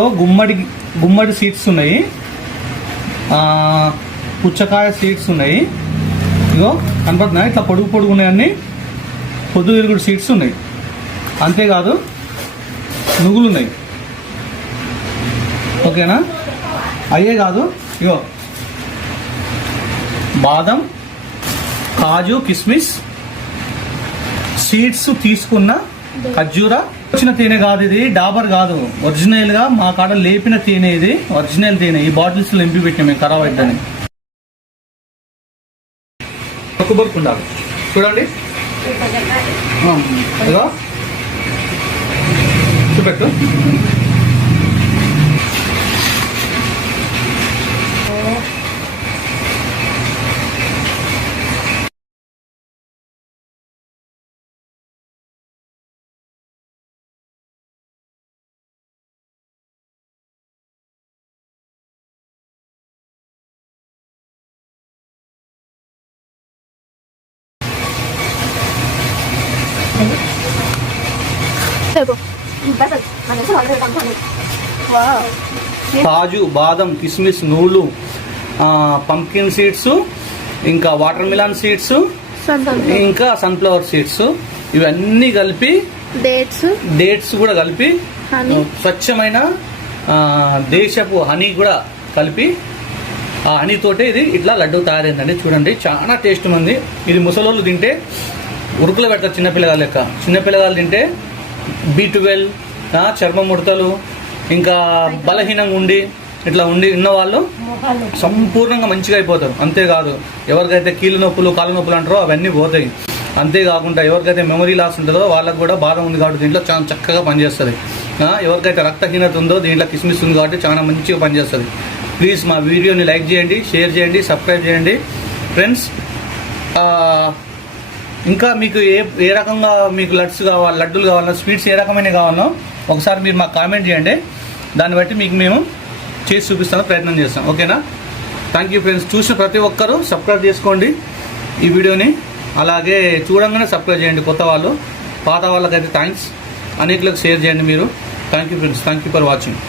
ఇందులో గుమ్మడి సీడ్స్ ఉన్నాయి, పుచ్చకాయ సీడ్స్ ఉన్నాయి. ఇగో కనపడుతున్నాయి, ఇట్లా పొడుగు ఉన్నాయి, అన్ని పొద్దుతిరుగుడు సీడ్స్ ఉన్నాయి. అంతేకాదు నువ్వులు ఉన్నాయి. ఓకేనా? అయ్యే కాదు, ఇగో బాదం, కాజు, కిస్మిస్ సీడ్స్ తీసుకున్న ఖర్జూర. వచ్చిన తేనె కాదు, ఇది డాబర్ కాదు, ఒరిజినల్ గా మా కాడ లేపిన తేనె, ఇది ఒరిజినల్ తేనె. ఈ బాటిల్స్ లో ఎంపి పెట్టాం మేము, ఖరాబ్ అవుతుందని. కొబ్బరి ఉండాలి చూడండి, ఇదో చూపెట్టు. కాజు, బాదం, కిస్మిస్, నువ్వులు, పంకిన్ సీడ్స్, ఇంకా వాటర్ మిలాన్ సీడ్స్, ఇంకా సన్ఫ్లవర్ సీడ్స్, ఇవన్నీ కలిపి డేట్స్ కూడా కలిపి స్వచ్ఛమైన దేశపు హనీ కూడా కలిపి, ఆ హనీతోటే ఇది ఇట్లా లడ్డు తయారైందండి. చూడండి, చాలా టేస్ట్ ఉంది. ఇది ముసలోళ్ళు తింటే ఉరుకులు పెడతారు, చిన్నపిల్లగాళ్ళ లెక్క. చిన్నపిల్లగాళ్ళు తింటే B12, చర్మ ముడతలు, ఇంకా బలహీనంగా ఉండి ఇట్లా ఉన్న వాళ్ళు సంపూర్ణంగా మంచిగా అయిపోతారు. అంతేకాదు ఎవరికైతే కీళ్ళ నొప్పులు, కాళ్ళ నొప్పులు అంటారో అవన్నీ పోతాయి. అంతేకాకుండా ఎవరికైతే మెమరీ లాస్ ఉంటుందో వాళ్ళకు కూడా బాదం ఉంది కాబట్టి దీంట్లో చాలా చక్కగా పనిచేస్తుంది. ఎవరికైతే రక్తహీనత ఉందో దీంట్లో కిస్మిస్ ఉంది కాబట్టి చాలా మంచిగా పనిచేస్తుంది. ప్లీజ్ మా వీడియోని లైక్ చేయండి, షేర్ చేయండి, సబ్స్క్రైబ్ చేయండి ఫ్రెండ్స్. ఇంకా మీకు ఏ రకంగా మీకు లడ్డూలు కావాలన్నా, స్వీట్స్ ఏ రకమైన కావాలనో ఒకసారి మీరు మాకు కామెంట్ చేయండి. దాన్ని బట్టి మీకు మేము చేసి చూపిస్తాను, ప్రయత్నం చేస్తాం. ఓకేనా? Thank you friends. చూసిన ప్రతి ఒక్కరూ సబ్స్క్రైబ్ చేసుకోండి ఈ వీడియోని. అలాగే చూడంగానే సబ్స్క్రైబ్ చేయండి కొత్త వాళ్ళు. పాత వాళ్ళకైతే థ్యాంక్స్, అనేకులకు షేర్ చేయండి మీరు. Thank you friends. Thank you for watching.